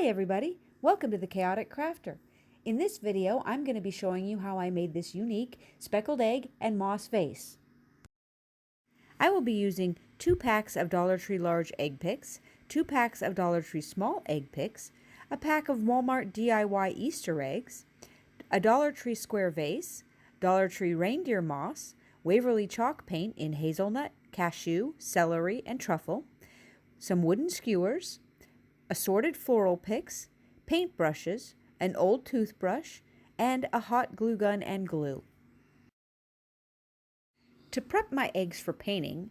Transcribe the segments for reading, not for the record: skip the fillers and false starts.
Hi everybody, welcome to the Chaotic Crafter. In this video, I'm going to be showing you how I made this unique speckled egg and moss vase. I will be using 2 packs of Dollar Tree large egg picks, 2 packs of Dollar Tree small egg picks, a pack of Walmart DIY Easter eggs, a Dollar Tree square vase, Dollar Tree reindeer moss, Waverly chalk paint in hazelnut, cashew, celery, and truffle, some wooden skewers, assorted floral picks, paint brushes, an old toothbrush, and a hot glue gun and glue. To prep my eggs for painting,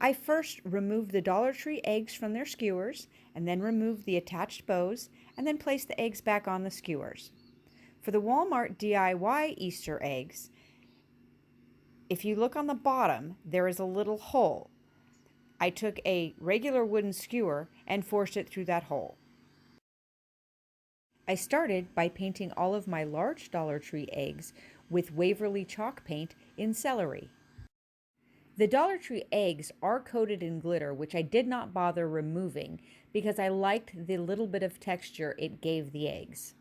I first removed the Dollar Tree eggs from their skewers, and then removed the attached bows, and then placed the eggs back on the skewers. For the Walmart DIY Easter eggs, if you look on the bottom, there is a little hole. I took a regular wooden skewer and forced it through that hole. I started by painting all of my large Dollar Tree eggs with Waverly chalk paint in celery. The Dollar Tree eggs are coated in glitter, which I did not bother removing because I liked the little bit of texture it gave the eggs.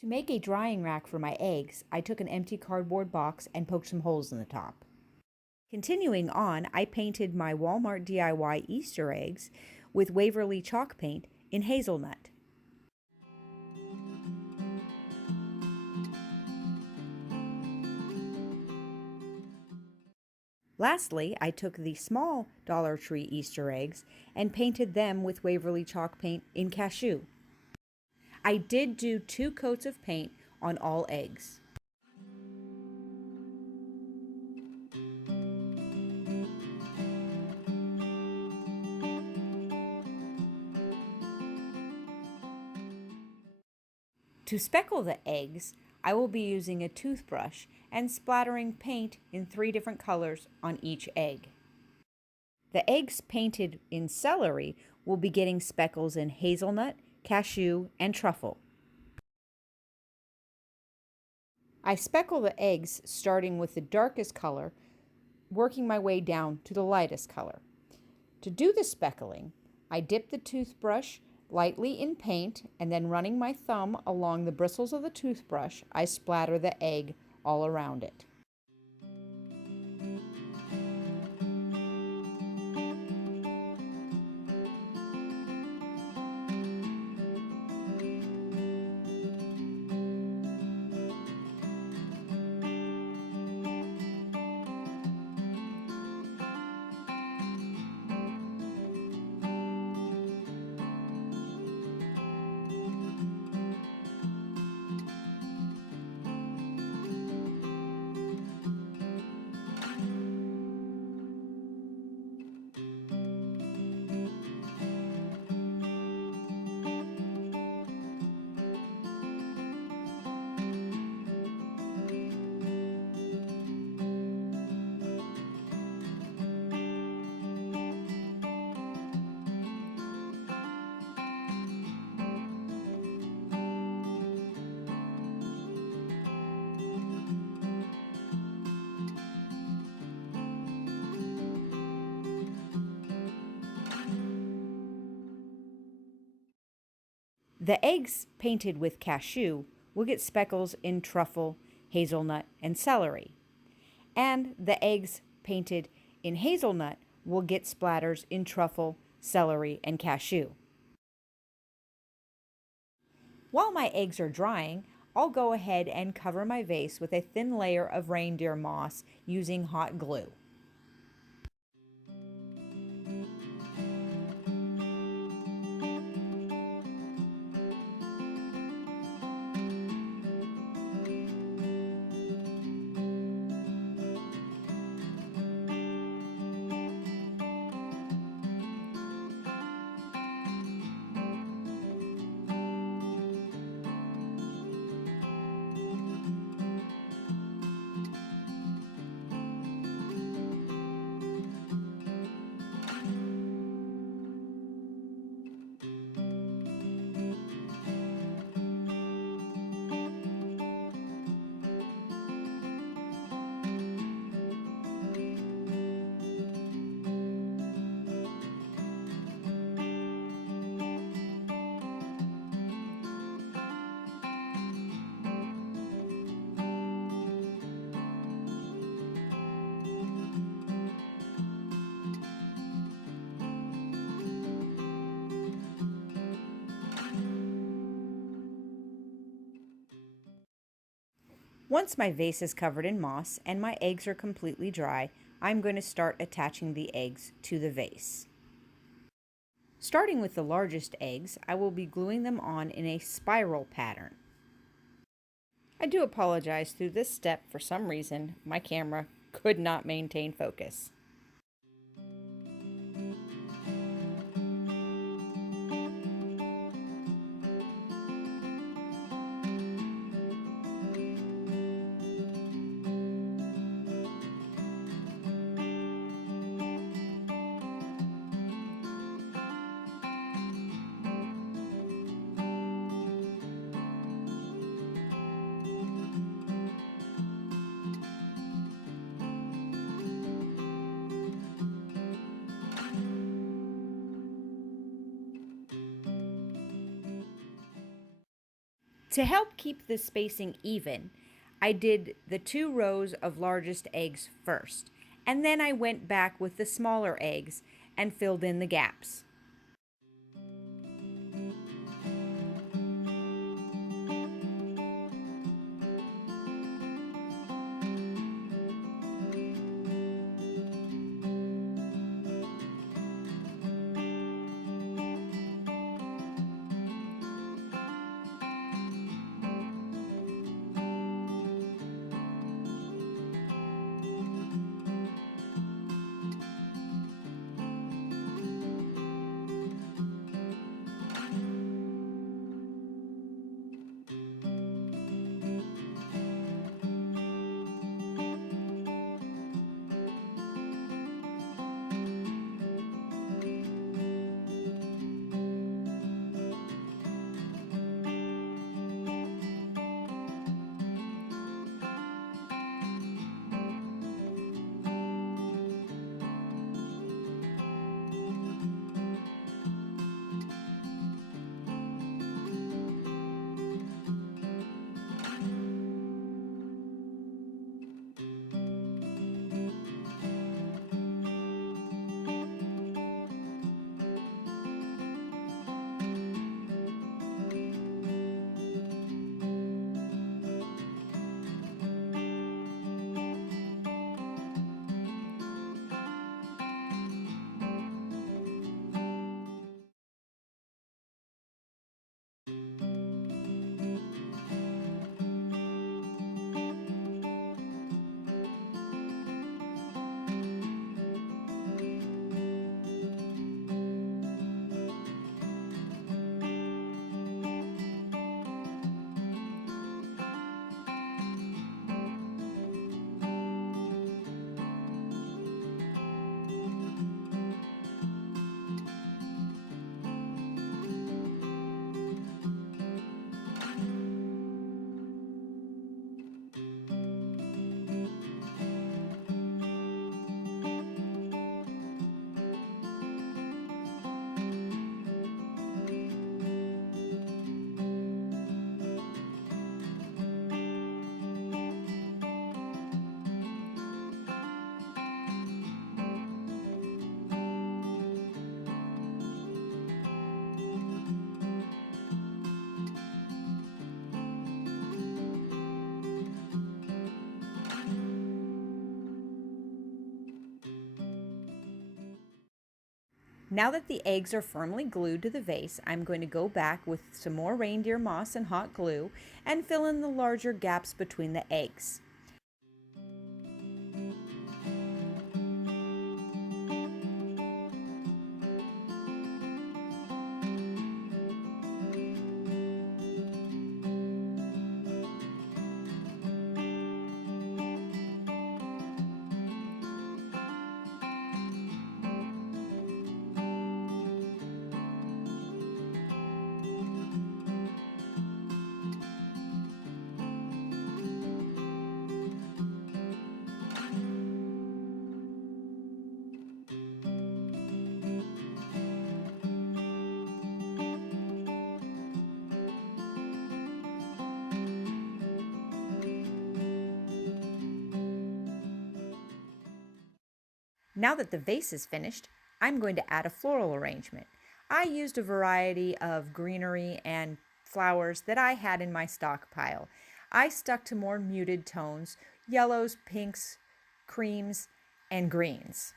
To make a drying rack for my eggs, I took an empty cardboard box and poked some holes in the top. Continuing on, I painted my Walmart DIY Easter eggs with Waverly chalk paint in hazelnut. Lastly, I took the small Dollar Tree Easter eggs and painted them with Waverly chalk paint in cashew. I did do 2 coats of paint on all eggs. To speckle the eggs, I will be using a toothbrush and splattering paint in 3 different colors on each egg. The eggs painted in celery will be getting speckles in hazelnut, cashew, and truffle. I speckle the eggs starting with the darkest color, working my way down to the lightest color. To do the speckling, I dip the toothbrush lightly in paint, and then running my thumb along the bristles of the toothbrush, I splatter the egg all around it. The eggs painted with cashew will get speckles in truffle, hazelnut, and celery. And the eggs painted in hazelnut will get splatters in truffle, celery, and cashew. While my eggs are drying, I'll go ahead and cover my vase with a thin layer of reindeer moss using hot glue. Once my vase is covered in moss and my eggs are completely dry, I'm going to start attaching the eggs to the vase. Starting with the largest eggs, I will be gluing them on in a spiral pattern. I do apologize through this step. For some reason, my camera could not maintain focus. To help keep the spacing even, I did the 2 rows of largest eggs first, and then I went back with the smaller eggs and filled in the gaps. Now that the eggs are firmly glued to the vase, I'm going to go back with some more reindeer moss and hot glue and fill in the larger gaps between the eggs. Now that the vase is finished, I'm going to add a floral arrangement. I used a variety of greenery and flowers that I had in my stockpile. I stuck to more muted tones, yellows, pinks, creams, and greens.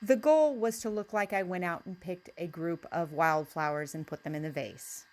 The goal was to look like I went out and picked a group of wildflowers and put them in the vase.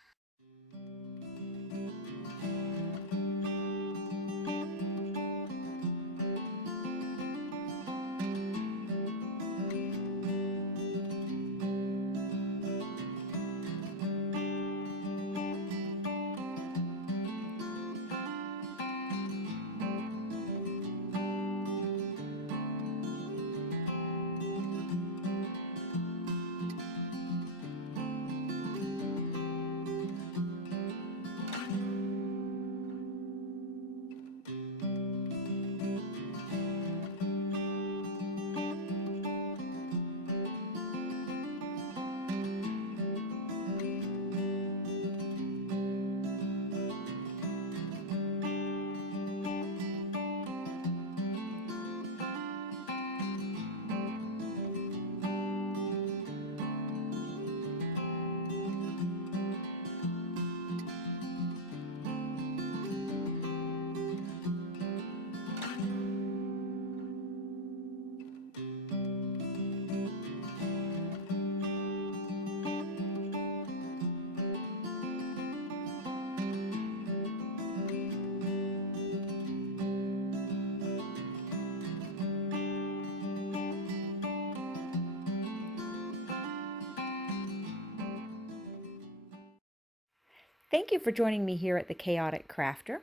Thank you for joining me here at the Chaotic Crafter.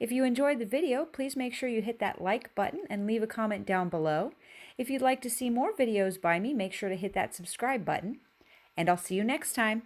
If you enjoyed the video, please make sure you hit that like button and leave a comment down below. If you'd like to see more videos by me, make sure to hit that subscribe button. And I'll see you next time.